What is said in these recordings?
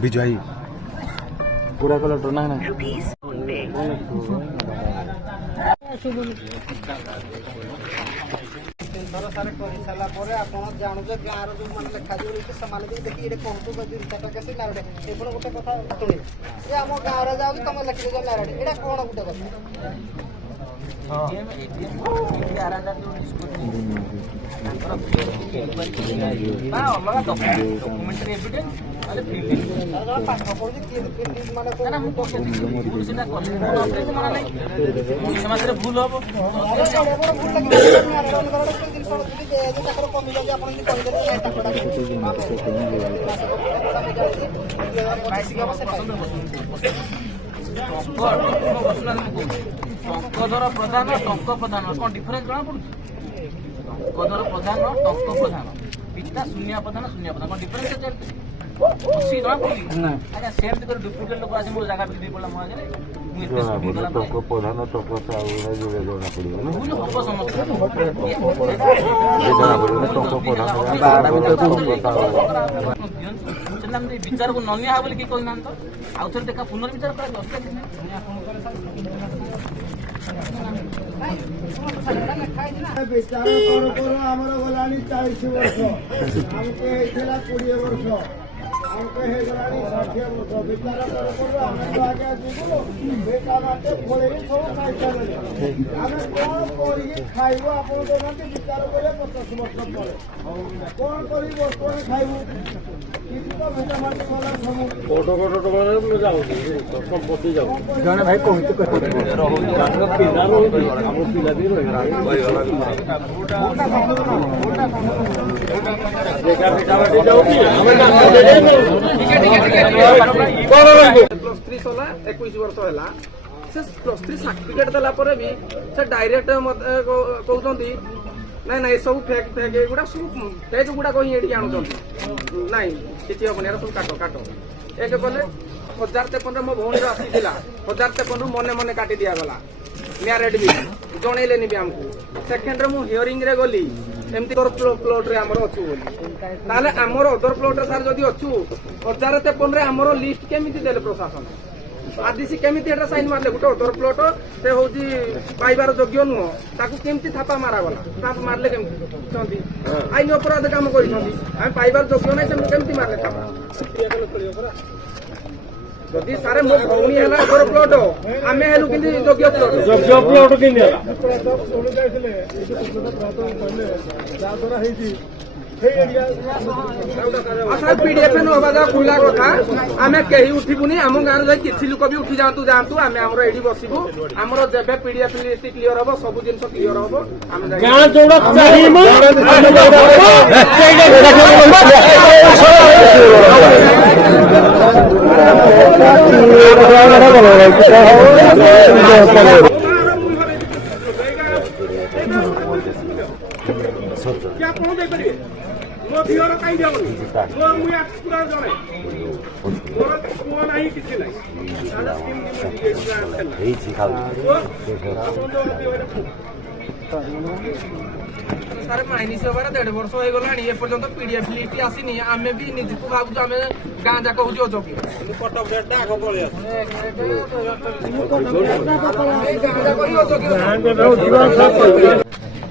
विजयी पूरा कलर तो ना थर सारे कर सारा पर आप जानू जे गाँव जो मैंने लेखा जो देखिए देखिए ये कहतु रिचार्ट कैसे नारे ये गोटे कथा शुणी ये आम गाँव में जाऊँ तुम लिखी दे नारे ये कौन गोटे पाठ पढ़ी माने भूल हम कमी जाए टंकधर प्रधान टंक प्रधान कौन डिफरेन्स जना पड़ू टंकधर प्रधान टंक प्रधान पिता शून्य प्रधान कौन डिफरेन्स सी जना पड़ी अच्छा सेमती कर डुप्लिकेट लोक आसे मोर जगह बिक्री पड़ा मो आगे टंक प्रधान टंक जोड़े जना पड़ो भूल हम समस्त विचार को ननिया बोली कि कहना तो आउ थे देखा पुनर्विचार कर विचार करू करू आमर गलानी 40 वर्ष हमके हेला 20 वर्ष हमके हे गलानी 60 वर्ष विचार करू करू हमें तो आगे जीवो बेटा माते पड़े सब पैसा ले हमें कोन करी खाइबो आपन देखंती विचार करे 50 वर्ष पड़े कोन करिबो कोन खाइबो जने भाई कहते +3 सला 21 वर्ष है +3 सर्टिफिकेट देला भी से डायरेक्ट कहते नाई नाई सब फेक फेक एगुड़ा सब पेज गुड़ा कहीं ये आणुन नाई किसी हेनी सब काट काट एक कले 1053 मो भौणी आसी 1053 मने मने काटी दिया गला मैरिड भी जनइलेनि भी आमको सेकेंड रे मु हियरिंग रे गली एमती प्लॉट रे हमर अछु ताले हमर अदर प्लॉट रे सार जदी अछु 1053 रे हमर लिस्ट केमिति देले प्रशासन आदिसी केमिति एटा साइन मारले गुटे अदर प्लॉट से होजी पाइबार योग्य नुह ताकू केमिति थापा मारा गला थाप मारले केमिति छंती आईन अपराध काम करि छंती हम पाइबार योग्य नै से केमिति मारले थापा जदि सारे मो भौणी हला अदर प्लॉट आमे हेलु किंति योग्य प्लॉट किंति हला सोनी जाइसले जा तोरा हेजी पीडीएफ नवा खुला कथा आम कहीं उठबुनि आम गाँव किसी लोक भी उठी जातु जातु आम आमर ये बसबू आमर जब पीडीएफ लिस्ट क्लीयर हम सब जिन क्लीयर हम क्या कौन देपारे मो भियर कहीं जाबनी मो मुया पूरा जणे मोर को नाही किछि नाही सारा स्कीम एई सिखाउ सारे माइनिस होबार 1.5 वर्ष हो गलानी ए पर्यंत पीडीएफ लिस्ट आसीनी आमे भी निजको भाबु आमे गां जा कहू जो जोगी कट ऑफ डेट आगो पळे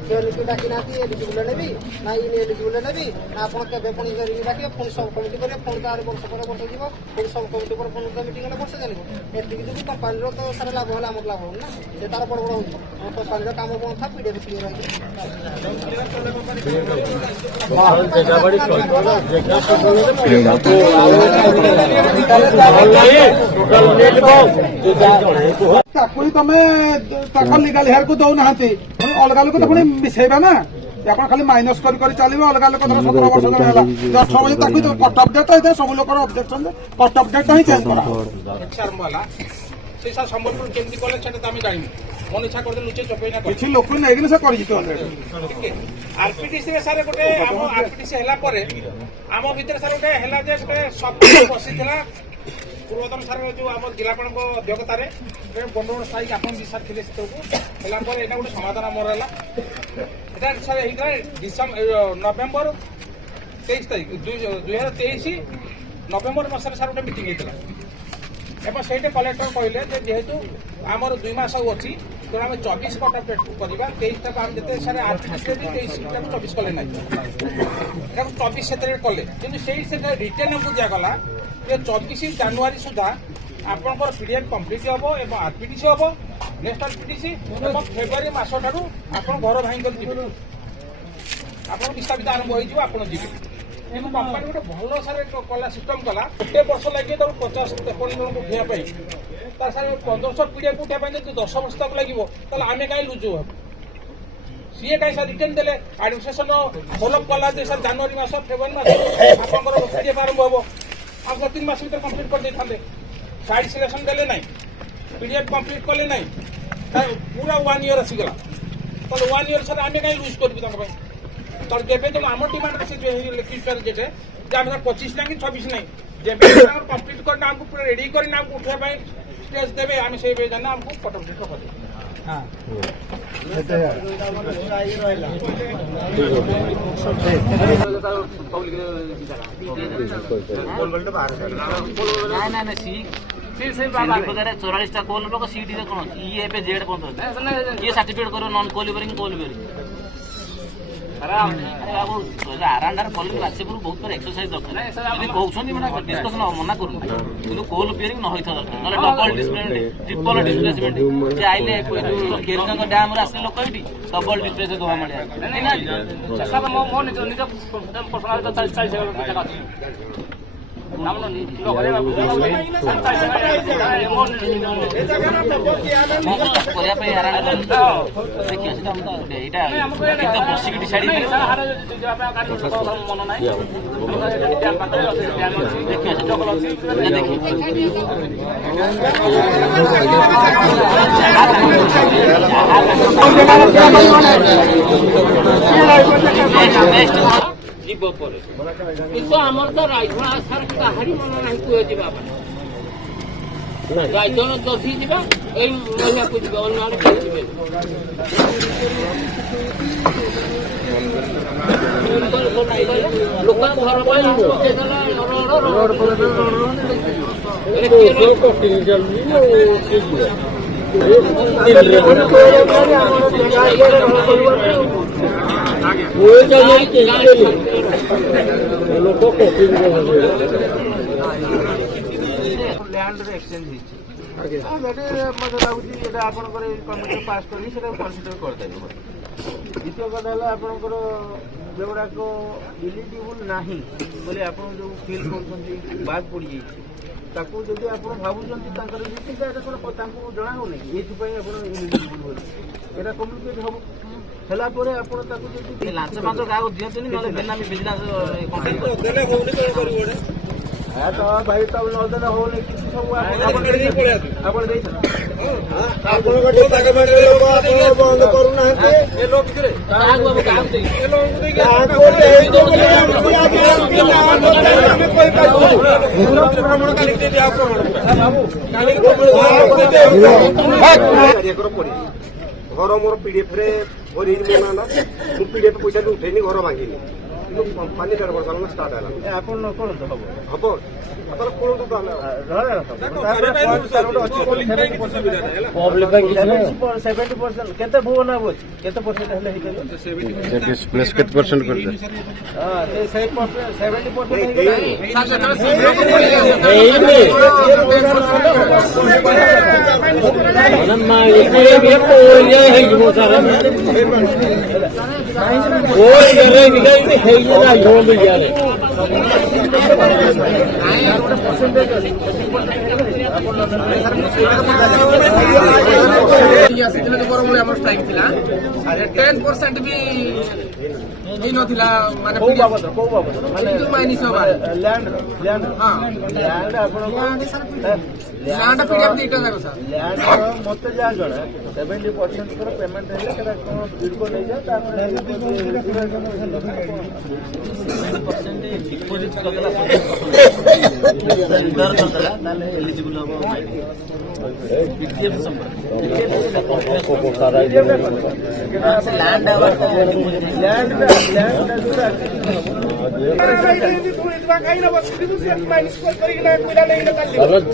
आसी डाकी ना एलिजिबल नेबी ना इन एलिजिबल नेबी ना आप पुणी डाकिए पुणी सब कमिटी करेंगे पुणी तार वर्ष पर वर्ष जीव पुणी सब कमिटी पर पुणी मीटिंग वर्ष चलो एति जो कंपानी तो सारा लाभ है आम लाभ हो ना से तार बड़ बड़ हो कंपानी काम कौन था पीडीएफ क्लियर तुम लिगाल हेयर को दौना अलग लोक तो मिसेबा ना आप खाली माइनस कर चलो अलग लोक 17 वर्ष है 10 बजे कट अफ डेट है सब लोग objection cut of death he change करा सम्बलपुर केमती कले मन इच्छा कर लुचे चपेना किसी लोक नहीं से कर आरपीटीसी सारे गोटे आरपीटीसी है आम भर सारे गोटे है गोटे सब बसी पूर्वतन सार जो आम जिलापाल अध्यक्षतार बंडोड़ स्थायी आप सार थे से गोटे समाधान मोर है नवेम्बर 23 तारीख 2023 नवेम्बर मसरे सार गोटे मीटिंग होता एवं से कलेक्टर कहले जेहेतु आमर 2 मास अच्छी तेणु आम 24 कटा पेट करवा 23 टाक आम जिते सारे आर्थिक 23 टाक 24 कले ना 24 से कले कि रिटर्न को दिगला 24 जनवरी सुधा आपंकर पीरियड कम्प्लीट हम और आरपीडीसी हम नेक्स्ट आरपीडीसी फेब्रुआरी मस ठार आप घर भाई कर आप विस्तापित आरंभ हो जी एवं कंपानी गोटे भल सारे कला सिस्टम कला गोटे वर्ष लगे 50-53 जन को उठाई तार सारे 1500 पीढ़ी को उठाई 10 वर्ष तक लगे आम कहीं लुजु हम सी कहीं सर रिटर्न देले एडमिनिस्ट्रेशन फॉलोअप कला सर जनवरी मस फेब्रुआरी मस आप पीडीएफ आरंभ हम आप 3 मास भर कम्प्लीट कर दे साइड सिलेक्शन देले ना पीडीएफ कम्प्लीट कले ना पूरा 1 ईयर आसीगला तो 1 ईयर सर आम कहीं लुज करूँ तर जब तुम आम डिमांड से लिखित जेटे आम 25 ना कि 26 ना जब कम्प्लीट करना आमको पूरा रेडी करना आमको उठाई स्टेज देवे आम से आमको कटअप डेट कर चौरालीस कोल सीट कौन ये जेड ये सर्टिफिकेट करो नॉन क्वालिफाइंग क्वालिफाइंग आराम कले आसे बहुत पर एक्सरसाइज दरकार कहते डिस्कसन मना करूँ कि कोल पेयरिंग न होता दरकार ना डबल ट्रिपल डिस्प्लेसमेंट आइले केरंग डैम आसे लोक ये डबल डिस्प्लेस दवा मिले बसिक डिसाइड मन ना কিন্তু আমার তো রাইধনা আসার কাহারি মনে নাই কুয়ে যা রাইধন দশি যা এই মহিলাকে যা অন্য আড়ে যাবে লোক ঘর পাই রোড लैंड एक्सचेंज मत लगुच कमिटी पास कर कनसीडर करदे द्वितीय कथा है आपंकर जोगुड़ाक इलिजिबल ना बोले आप जो फिल कर बाद पड़ जाती जदि आप भावुं जना हो ये इलिजिबल बोली एटा कम्युनिकेट हम हेला परे आपण ताकू जे लांच मांच गाव दियंतनी नले बेनामी बिजनेस कंपनी देले होनी कोन करिवो रे आ तो भाई तब नदन होनी किसी सब आपण देई हां आपण गटे ताके बाटे लोग आपण बंद करू ना हे ए लोग किरे गाव गाव दे ए लोग दे गाव दे तो बोले हमें कोई का भ्रमण काली दे आक्रमण बाबू काली को पड़ी घर मोर पीडीएफ रे और ना पीडीएफ पैसा उठेनी घर भांगिनी कंपानी 1.5 वर्ष स्टार्ट है आपण कोन तो हम आपण कोन तो पब्लिक बैंक 70% केते भवना बोच केते परसेंट हले हे करियो 70 प्लस केते परसेंट कर दे हां से 10% भी नथिला माने को बाबत माने माइनिस लैंड लैंड हां लैंड आपण लैंड पीडीएफ देटा जाको सर लैंड मते जा जणा 70% कर पेमेंट हेले केरा कोन बिल को नै जा ता डिपोजिट करला सेंटर करला ताले एलिजिबल हो पीडीएफ संपर्क लैंड लैंड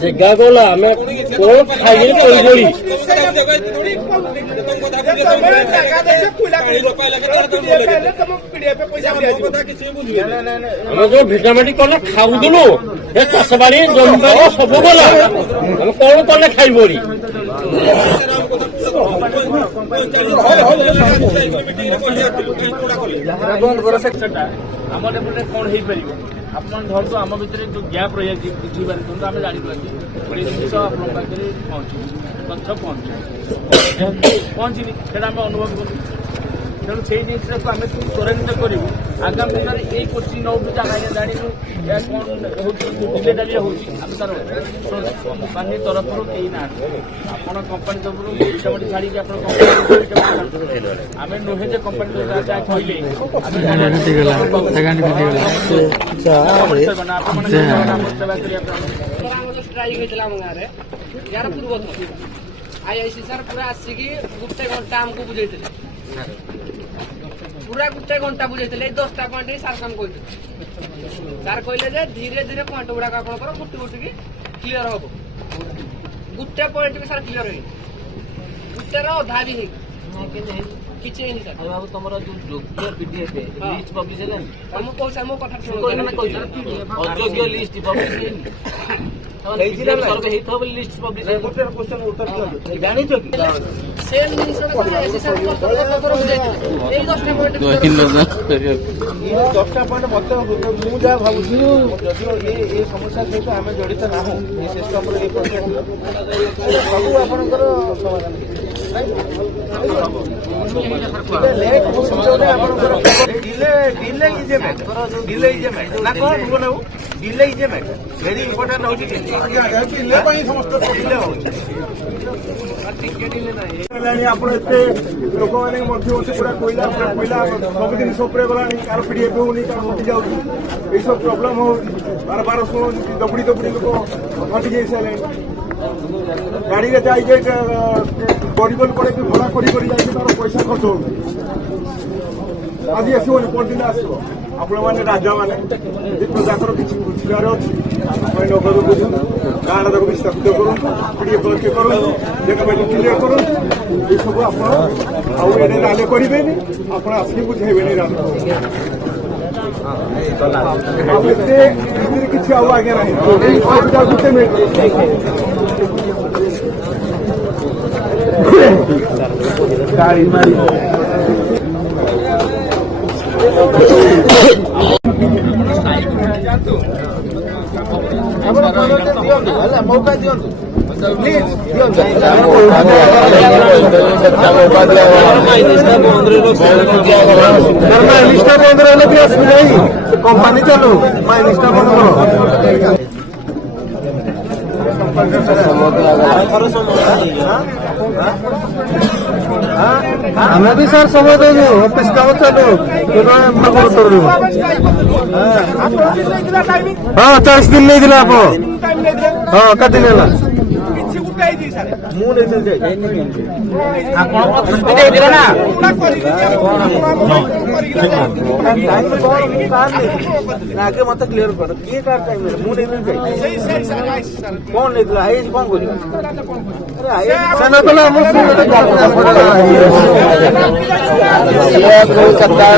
ଜେଗା ଗଲା ଆମେ କୋଉ ଖାଇକି କହିବଳି ଆମେ ଯୋଉ ଭିଟାମିଟି କଲେ ଖାଉଥିଲୁ ଏ ଚାଷ ବାଡ଼ି ଜମିବାର ସବୁ ଗଲା ଆମେ କଣ କଲେ ଖାଇବଳି ଆମର ଏପଟେ କଣ ହେଇପାରିବ ଆପଣ ଧରନ୍ତୁ ଆମ ଭିତରେ ଯୋଉ ଗ୍ୟାପ୍ ରହିଯାଇଛି ବୁଝିପାରେ କିନ୍ତୁ ଆମେ ଜାଣିପାରୁଛୁ ଗୋଟେ ଜିନିଷ ଆପଣଙ୍କ ପାଖରେ ପହଞ୍ଚୁଛି ତଥ୍ୟ ପହଞ୍ଚିନି ସେଇଟା ଆମେ ଅନୁଭବ କରୁ ତେଣୁ ସେଇ ଜିନିଷକୁ ଆମେ ତ୍ୱରାନ୍ୱିତ କରିବୁ ଆଗାମୀ ଦିନରେ ଏଇ କୋଚିଂ ନଉଠୁ ଆମେ ଜାଣିଛୁ ଏହା କଣ ହେଉଛି ଡିଲେଟା ବି ହେଉଛି ଆମେ ତାର କମ୍ପାନୀ ତରଫରୁ କେହି ନାହାନ୍ତି ଆପଣ କମ୍ପାନୀ ତରଫରୁ ପିଠାପଟି ଛାଡ଼ିକି ଆପଣ ଆମେ ନୁହେଁ ଯେ କମ୍ପାନୀ ଯାହା କହିଲେ ଷ୍ଟ୍ରାଇକ୍ ହେଇଥିଲା ଆମ ଗାଁରେ ୟାର ପୂର୍ବ ଆଇଆଇସି ସାର୍ ପୁରା ଆସିକି ଗୋଟେ ଘଣ୍ଟା ଆମକୁ ବୁଝେଇଥିଲେ ପୁରା ଗୋଟେ ଘଣ୍ଟା ବୁଝେଇଥିଲେ 10ଟା ପଏଣ୍ଟ ସାର୍ କାମ କହିଥିଲେ ସାର୍ କହିଲେ ଯେ ଧୀରେ ଧୀରେ ପଏଣ୍ଟ ଗୁଡାକ ଆପଣଙ୍କର ଗୋଟି ଗୋଟିକି କ୍ଲିୟର ହବ ଗୋଟେ ପଏଣ୍ଟ ବି ସାର୍ କ୍ଲିୟର ହେଇନି ଗୋଟେର ଅଧା ବି ହେଇନି କିଛି ହେଇନି ସାର୍ ବାବୁ ତମର ଯୋଉ ଯୋଗ୍ୟ ପିଡିଏଫ୍ ଲିଷ୍ଟ ପବ୍ଲିଶ ହେଲାନି ମୁଁ କହୁଛି ମୋ କଥା ଅଯୋଗ୍ୟ ଲିଷ୍ଟ ପବ୍ଲିଶ ହେଇନି ହେଇଥିବ ବୋଲି ଲିଷ୍ଟ ପବ୍ଲିଶ ଜାଣିଛ କି ସେମ୍ ଜିନିଷଟା ସାର୍ ବୁଝେଇଥିଲେ ଏଇ 10ଟା ପଏଣ୍ଟ 10ଟା ପଏଣ୍ଟ ମତେ ମୁଁ ଯାହା ଭାବୁଛି ଯଦିଓ ଏ ସମସ୍ୟା ସହିତ ଆମେ ଜଡ଼ିତ ନାହୁଁ ଏ ସିଷ୍ଟମର ଏ ସବୁ ଆପଣଙ୍କର ସମାଧାନ ଲେଟ୍ ଆପଣଙ୍କର delay is a matter delay is a matter ନା କଣ ବୋଲାଉ delay is a matter very important ହେଉଛି ଡିଲେ ପାଇଁ ସମସ୍ତ ଡିଲେ ହେଉଛି ହେଲାଣି ଆପଣ ଏତେ ଲୋକମାନେ ମଧ୍ୟ ସେଗୁଡ଼ା କୋଇଲା ସବୁ ଜିନିଷ ଉପରେ ଗଲାଣି କାହାର ପିଡ଼ିଏଫ୍ ହେଉନି କାହାର କଟି ଯାଉଛି ଏଇସବୁ ପ୍ରୋବ୍ଲେମ୍ ହେଉଛି ବାର ଶୁଣୁଛି ଦବୁଡ଼ି ଲୋକ ଘଟି ଯାଇ ସାରିଲେଣି ଗାଡ଼ିରେ ଯାଇକି ଗରିବ ଲୋକଟେ ଭଡ଼ା କରି ଯାଇକି ତାର ପଇସା ଖର୍ଚ୍ଚ ହେଉଛି ଆଜି ଆସିବନି ପରଦିନ ଆସିବ ଆପଣମାନେ ରାଜାମାନେ ଏ ପ୍ରଜାଙ୍କର କିଛି ବୁଝିବାର ଅଛି ଆପଣ ନଗଦ ବୁଝନ୍ତୁ ଗାଁର ତାକୁ କିଛି ସ୍ଥାପିତ କରନ୍ତୁ ପିଡ଼ିଏଫ୍ କରନ୍ତୁ ଜାଗାବାଡ଼ି କ୍ଲିୟର କରନ୍ତୁ ଏସବୁ ଆପଣ ଆଉ ଏଇଟା ରାଲି କରିବେନି ଆପଣ ଆସିକି ବୁଝେଇବେନି ରାଲି ଆଉ ଏତେ ଏଥିରେ କିଛି ଆଉ ଆଜ୍ଞା ନାହିଁ ଗୋଟେ ମିନିଟ୍ ଗାଡ଼ି ମାରି ମୌକା ଦିଅନ୍ତୁ ପ୍ଲିଜ୍ ଦିଅନ୍ତୁ ନିଷ୍ଠା ବନ୍ଦ ରହିଲେ ବି ଅସୁବିଧା ନାହିଁ କମ୍ପାନୀ ଚାଲୁ ନିଷ୍ଠା ବନ୍ଦ ଆମେ ବି ସାର୍ ସମୟ ଦେବୁ ଅଫିସ କାମ ଚାଲୁ ହଁ 40 ଦିନ ନେଇଥିଲା ଆପଣ ହଁ କେତେ ଦିନ ହେଲା ମୁଁ ଦେଇଥିଲେ ନା ଆଗେ ମତେ କ୍ଲିୟର କର କିଏ କାହାର ଟାଇମ୍ ମୁଁ ନେଇଥିଲି କଣ ନେଇଥିଲା ଆଇ କଣ କରିବା ସପ୍ତାହ